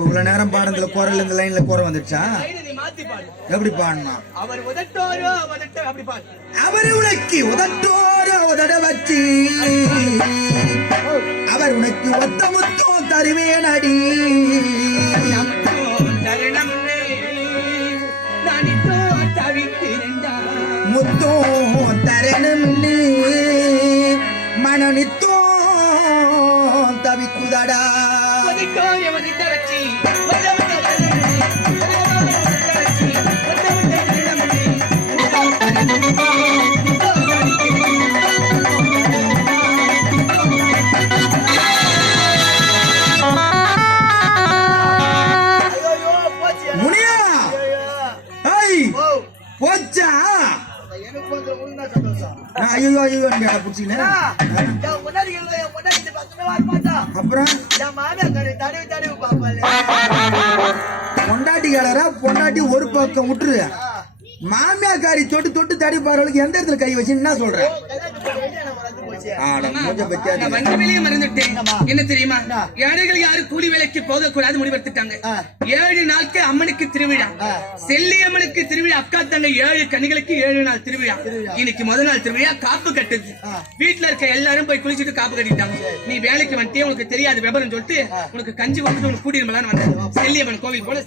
இவ்வளவு நேரம் பாடத்துல குரல் இந்த லைன்ல குறை வந்துடுச்சா? எப்படி பாடணும்? அவர் உனக்கு உதட்டோரோ உதட வச்சு அவர் உனக்கு ஒத்த முத்தம் தருவேன் அடி முத்தம் தரணும் மனநித்தோ தவிக்குதடா போச்சா? ஐயோ ஐயோ அப்புறம் பொண்டாட்டிக்காரரா பொண்டாட்டி ஒரு பக்கம் விட்டுரு, மாமியாக்காரி தொட்டு தொட்டு தடி பாருளுக்கு எந்த இடத்துல கை வச்சு என்ன சொல்றேன்? என்ன தெரியுமா, ஏழைகள் யாரும் கூலி வேலைக்கு போக கூடாது முடிவெடுத்துட்டாங்க. 7 நாட்கள் அம்மனுக்கு திருவிழா, செல்லி அம்மனுக்கு திருவிழா, அக்கா தங்க 7 கனிகளுக்கு 7 நாள் திருவிழா. இன்னைக்கு முதல் நாள் திருவிழா காப்பு கட்டுது. வீட்டுல இருக்க எல்லாரும் போய் குளிச்சுட்டு காப்பு கட்டிட்டாங்க. நீ வேலைக்கு வந்துட்டே உனக்கு தெரியாது விவரம் சொல்லிட்டு உனக்கு கஞ்சி கொடுத்து உனக்கு கூட்டிட்டு வந்தேன். செல்லி அம்மன் கோவில் போல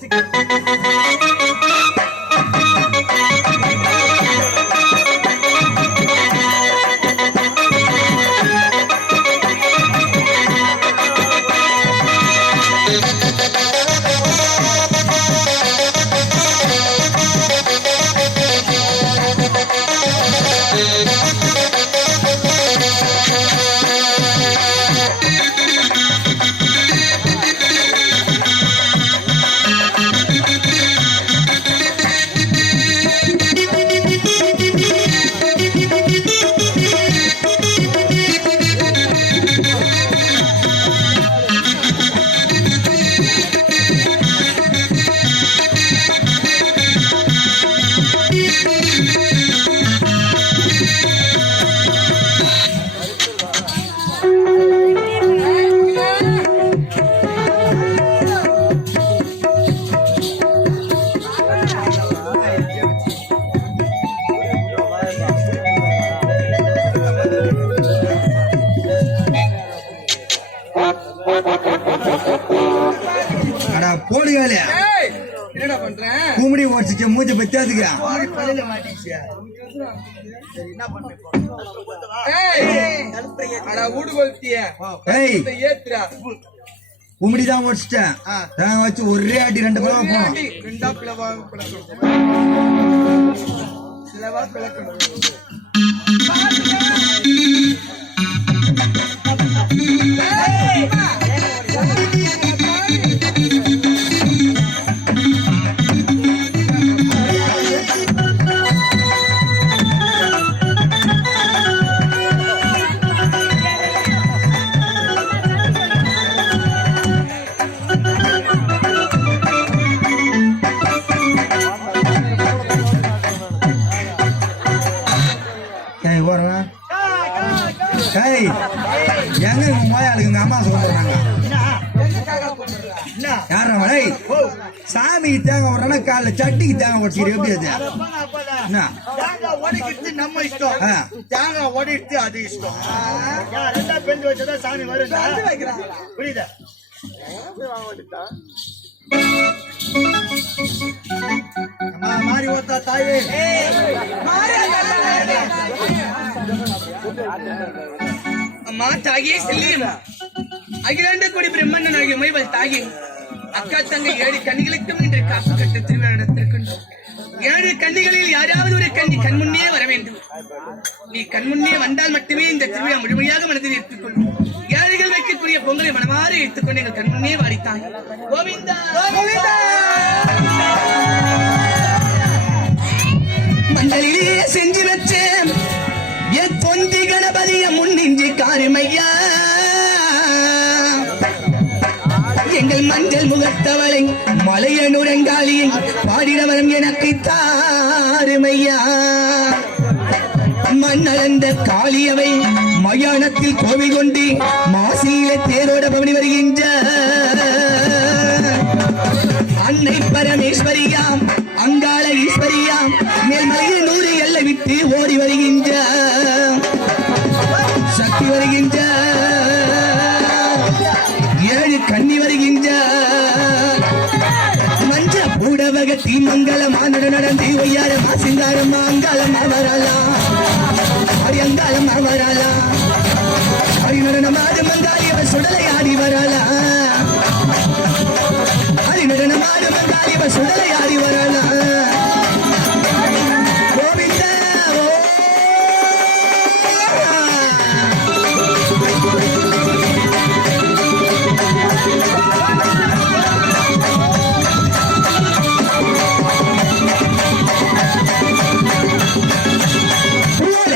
போலி வேலையா? என்னடா பண்ற? கும்படி ஓடிச்சு மூஞ்ச பத்தாதுக்கு கும்படிதான் ஓடிச்சிட்டேன் வச்சு ஒரே அடி 2 பிளவா எங்க மோயாளுக்கு எங்க அம்மா சொல்றாங்க யாரை சாமிக்கு தேங்காய் விடுறா காலைல சட்டிக்கு தேங்காய் உடச்சிக்கிற எப்படி அது நம்ம இஷ்டம், தேங்காய் உடைச்சு அது இஷ்டம். பெஞ்சு வச்சதான் சாமி வரும். புரியுதா? மாறி ஓத்தா தாயே அம்மா தாயே செல்லியம் அகிலாண்ட கோடி பிரம்மண்ணன் ஆகிய மைவல் தாயே அக்கா தங்க 7 கன்னிகளுக்கும் இன்று காப்பு கட்ட திருவிழா நடத்திருக்கின்றோம். 7 கன்னிகளில் யாராவது ஒரு கன்னி கண்முன்னே வர வேண்டும். நீ கண்முன்னே வந்தால் மட்டுமே இந்த திருவிழா முழுமையாக மனதில் ஏற்றுக்கொள்ளும். ஏழைகள் வைக்கக்கூடிய பொங்கலை மனமாறு எடுத்துக்கொண்டு எங்கள் கண்முன்னே வாடித்தாய். கோவிந்தா கோவிந்தா. மண்டலிலே செஞ்சு வச்சேன் என் தொந்தி கணபதிய முன்னிஞ்சி காருமையா, எங்கள் மஞ்சள் முகத்தவளை மலையனுரங்காளியை பாடிடவரம் எனக்கு தாருமையா. மண்ணளந்த காளியவை மயானத்தில் கோவில் கொண்டு மாசியில தேரோட பவனி வருகின்ற அன்னை பரமேஸ்வரியாம் அங்காள ஈஸ்வரியாம் மேல்மலையில் 100 எல்லை விட்டு ஓடி வருகின்ற சக்தி வருகின்ற 7 கன்னி வருகின்ற மஞ்ச பூடவக தீமங்கலமா நடந்து ஒய்யாரமா சிங்காரமா அங்காளமா வரலாம் அடி அங்காளமா வரலாம் அடி நடனமாடு மங்காளி அவர் சுடலை ஆடி வரலாம் அடி நடனமாடு மங்காளி அவர் சுடலை ஆடி வரலாம் கோவிந்தா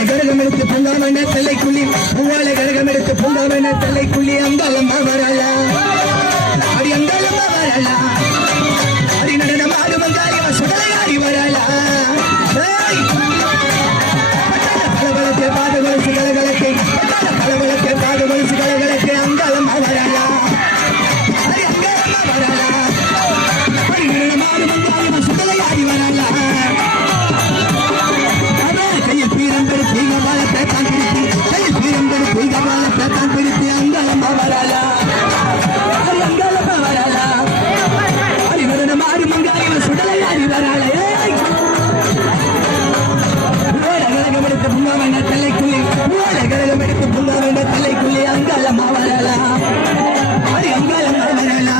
கரகமெடுத்து பொங்காமன தலைக்குள்ளி பூவால கரகமெடுத்து பொங்காமன தலைக்குள்ளி அங்காளம்மா வரலா அடி அங்காளம்மா வரலா அடி நடனமாடு மங்காளி சுடலை ஆடி வரலா பலவளத்தை பாதகொலுசு கலகலத்தை பலவளத்தை பாதகொலுசு கலகலத்தை அங்காளம்மா வரலா அடி அங்காளம்மா வரலா அடி நடனமாடு மங்காளி சுடலை ஆடி வரலா தலைக்குள்ளே அங்காளம்மா வரலா அடி அங்காளம்மா வரலா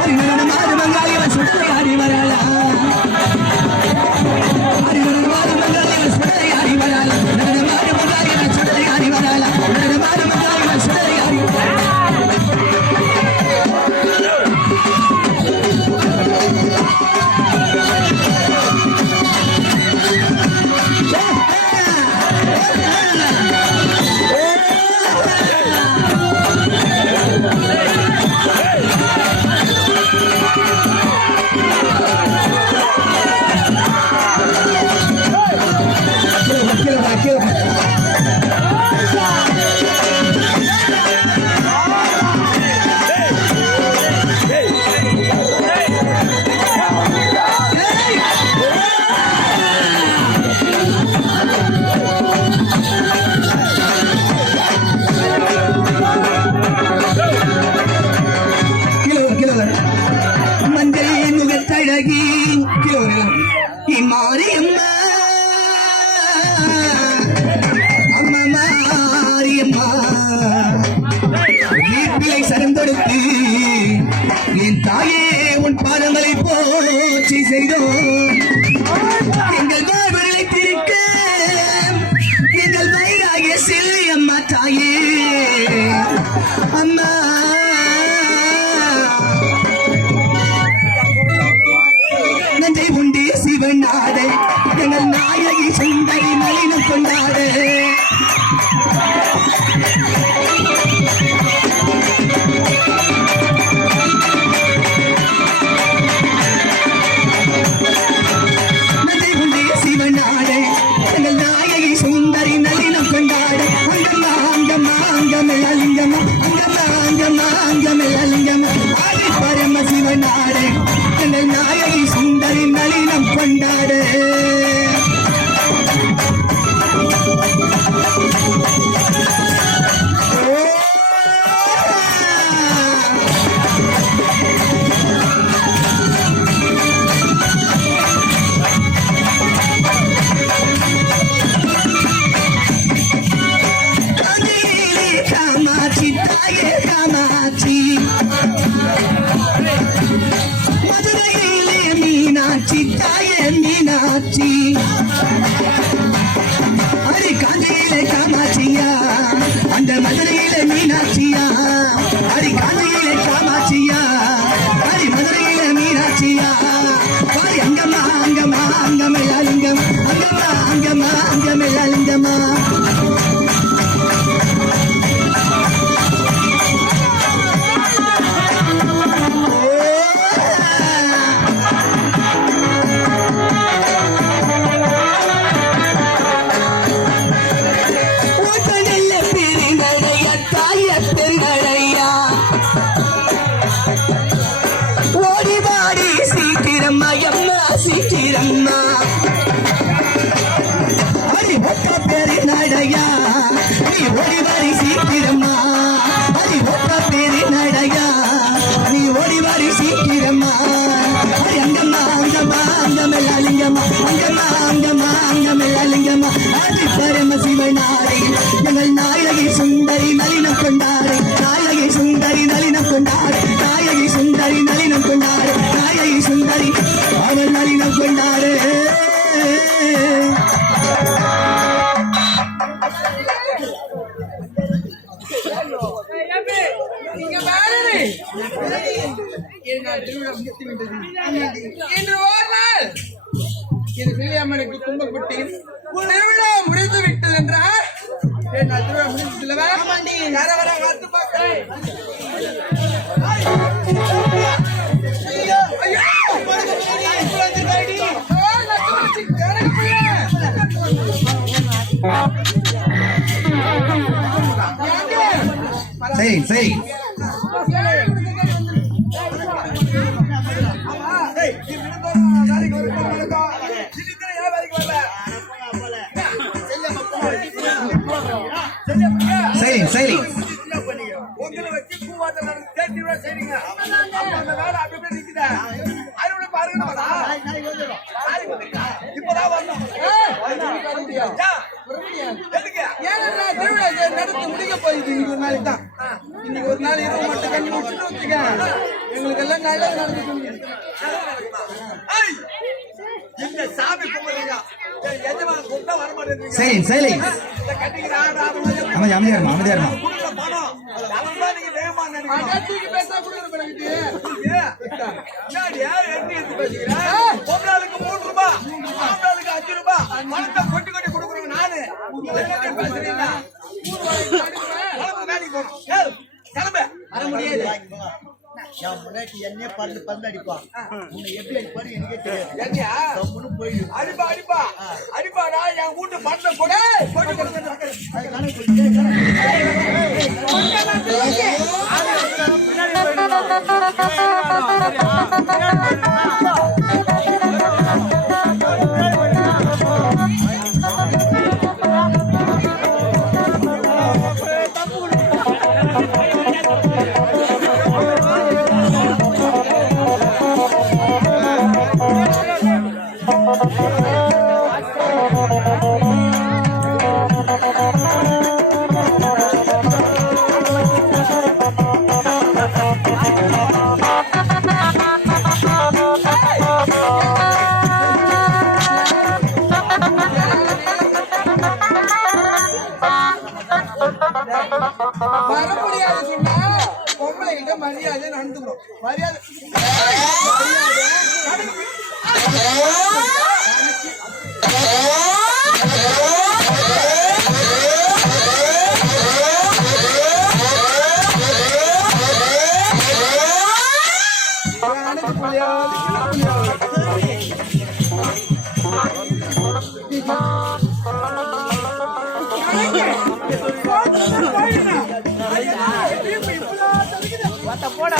அடி நடனமாடு மங்காளி சுடலை ஆடி வரலா அடி நடனமாடு மங்காளி சுடலை ஆடி வரலா நடனமாடு மங்காளி சுடலை ஆடி வரலா நடனமாடு மங்காளி சுடலை ஆடி மாரியம்மா அம்மா மாரியம்மா வீட்டிலை சரந்தொடுத்து என் தாயே உன் பாதங்களை போற்றி செய்தோம் எங்கள் வாழ்வர்களை திருக்க எங்கள் வயிறாகிய செல்லி அம்மா தாயே அம்மா நஞ்சை உண்டு சிவநாத எங்கள் நாயகி சுந்தரி நளினம் கொண்டாட நஞ்சை உண்டு சிவநாத எங்கள் நாயகி சுந்தரி நளினம் கொண்டாட அங்கம்மா அங்கம்மா அங்கமெல் அலிங்கம்மா அங்கம்மா அங்கம்மா அங்கமெல் அலிங்கம்மா ஆதி பரம சிவநாட எங்கள் நாயகி சுந்தரி நளினம் கொண்டாடு காமாட்சி தாயே காமாட்சி மதுரையிலே மீனாட்சி தாயே மீனாட்சி அடி காஞ்சியிலே காமாட்சியா அந்த மதுரையிலே மீனாட்சியா அடி காஞ்சியிலே காமாட்சியா அடி மதுரையிலே மீனாட்சியா பாரி அங்கம்மா அங்கம்மா அங்கமெல்லாலிங்கம் அங்கம்மா அங்கம்மா அங்கமெல்லாலிங்கம்மா எங்கம்மா எம்மா சீக்கிரம்மா அடி ஒத்த பேரு நடையா நீ ஓடி வாரி சீக்கிரம்மா அடி ஒத்த பேரு நடையா நீ ஓடி வாரி சீக்கிரம்மா அங்கம்மா அங்கம்மா அங்கமெல்லாலிங்கம்மா அங்கம்மா அங்கம்மா அங்கமெல்லாலிங்கம்மா ஆதி பரம சிவனாரை எங்கள் நாயகி சுந்தரி நளினம் கொண்டாரை நாயகி சுந்தரி நளினம் கொண்டாரை நாயகி சுந்தரி நளினம் கொண்டாரை நாயகி சுந்தரி அவள் நளினம் கொண்டாரு இன்று ஒரு நாள் என் பிள்ளையம்மனுக்கு கும்பப்பட்டு திருவிழா முடிந்து விட்டது என்றால் திருவிழா முடிந்துள்ளவா யார வர காத்து பார்க்கிறேன் சரி சரி சரி சரி உங்களை வச்சு பூவாத்த சேர்த்து செய்றீங்க அந்த வேலை அப்படியே நிக்குதா அது பாருங்க இப்பதான் வரணும் திருவிழா நடத்தி முடிக்க போயிருக்கு இன்னைக்கு ஒரு நாளைக்கு தான் இன்னைக்கு ஒரு நாள் இரவு மட்டும் கண்ணு முடிச்சுட்டு வச்சுக்க எங்களுக்கு எல்லாம் நல்லது நடந்துட்டு இந்த சாமி கும்பிடுறீங்க எஜமான கூப்பிட்டா வர மாட்டேங்குது சரி சரி அமைதியாருமா அமைதியாருமா பொங்கலுக்கு 3 ரூபாய் மாப்பிள்ளைக்கு 5 ரூபாய் பணத்தை கொட்டி கொட்டி கொடுக்குறோம் நானு பேசுறீங்க வேலைக்கு போகணும் கிளம்பு வர முடியாது என் முன்னாடி என்னையே பல்லு அடிப்பான் உன்னை எப்படி அடிப்பாரு எனக்கே தெரியாது போயிடு அடிப்பா அடிப்பா அடிப்பாடா என் வீட்டு பணத்தை கொடு கொட்டி கொடுங்க வர முடியாது சொன்னா பொம்பளைகிட்ட மரியாதை நடந்துக்கணும் மரியாதை போட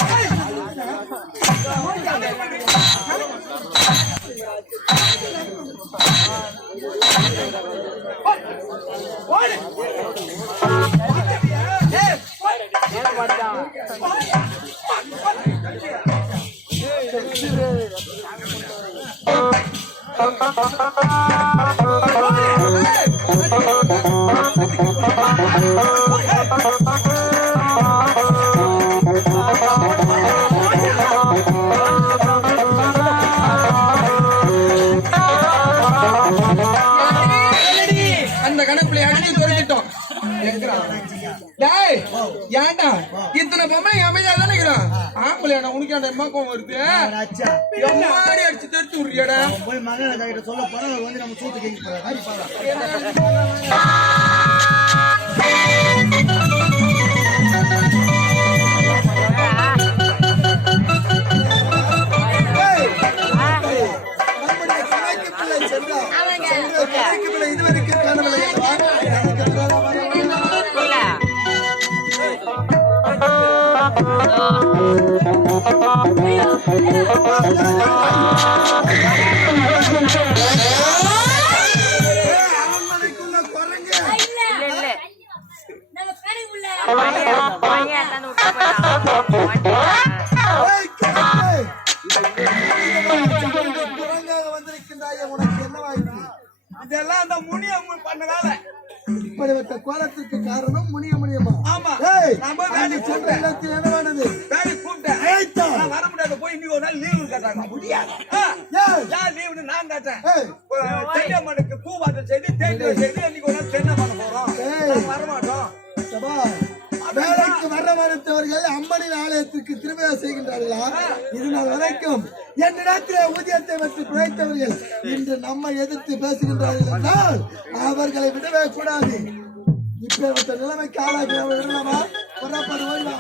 அந்த கணக்குல அடிச்சு தெரிஞ்சிட்டோம் ஏன்டா இத்தனை பொம்மை அமைதியா தானே இருக்கிறான் ஆம்பளை உனக்கு அந்த எம்மாக்கம் வருது எம்மாடி அடிச்சு தெரிச்சு விடுறியாடா போய் மகன் சொல்ல போனா வந்து நம்ம சூத்து கேட்க இதுவரைக்கும் காணவில்லை அரண்மனைக்குள்ள குரங்கு குரங்காக வந்திருக்கின்றாயே, உனக்கு என்னவாயிற்று? இதெல்லாம் அந்த முனியம் பண்ண வேலை. இப்படிப்பட்ட கோலத்திற்கு காரணம் முனியமா? ஆமா. ஏய், நம்ம நீ சொன்ன இடத்தில் என்னவானது? வேலை கூப்பிட்டேன். அழைத்தான். நான் வர முடியாது, போய் இன்னைக்கு ஒரு நாள் லீவு கேட்டாங்க. முடியாது. ஏய், யார் லீவுன்னு நான் கேட்டேன். ஏய், தென்னம்மனுக்கு பூவாட்டம் செய்து தேங்காய் செய்து இன்னைக்கு ஒரு நாள் தென்னை பண்ண போறோம். ஏய். நான் வரமாட்டோம். சபா, வேலைக்கு வர மறுத்தவர்கள் அம்மனின் ஆலயத்திற்கு திருவிழா செய்கின்றார்களா? இது நாள் வரைக்கும் என்னிடத்திலே ஊதியத்தை வைத்து குறைத்தவர்கள் இன்று நம்மை எதிர்த்து பேசுகின்றார்கள் என்றால் அவர்களை விடவே கூடாது. இப்பேற்பட்ட நிலைமைக்கு ஆளாகி அவர்கள் விடலாமா? புறப்படு, ஓய்வா.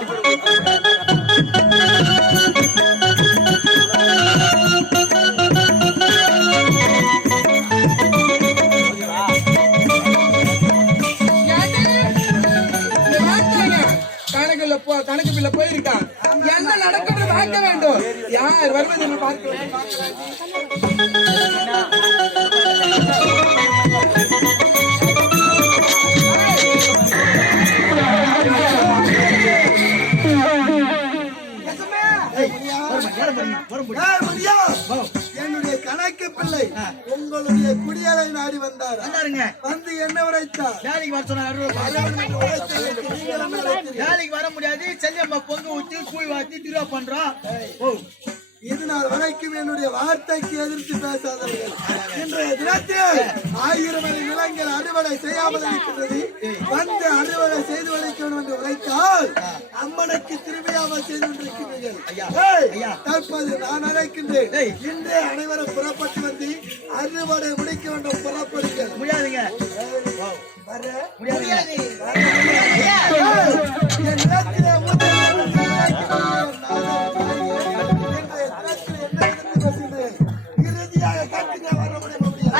கணக்கு பிள்ளை போயிருக்கான். என்ன நடக்கிறது பார்க்க வேண்டும். யார் வருவது என்று பார்க்க வேண்டும். என்னுடைய கணக்கு பிள்ளை உங்களுடைய குடியலை நாடி வந்தார். வந்தாருங்க. வந்து என்ன உரைத்தார்? வேலைக்கு வர சொன்னாரு. வேலைக்கு வர முடியாது. செல்லியம்மா பொங்க ஊத்தி கூழ் வாத்தி திருவா பண்றோம். இது நாள் வரைக்கும் என்னுடைய வார்த்தைக்கு எதிர்த்து பேசாதவர்கள் இன்றைய தினத்தில் 1000 மணி நிலங்கள் அறுவடை செய்யாமல் இருக்கின்றது. வந்து அறுவடை செய்து வளைக்கணும் என்று உரைத்தால் அம்மனுக்கு திரும்பியாமல் செய்து கொண்டிருக்கிறீர்கள். தற்போது நான் அழைக்கின்றேன். இன்றே அனைவரும் புறப்பட்டு வந்து அறுவடை முடிக்க வேண்டும். புறப்படுங்கள். முடியாதுங்க. வர முடியாது.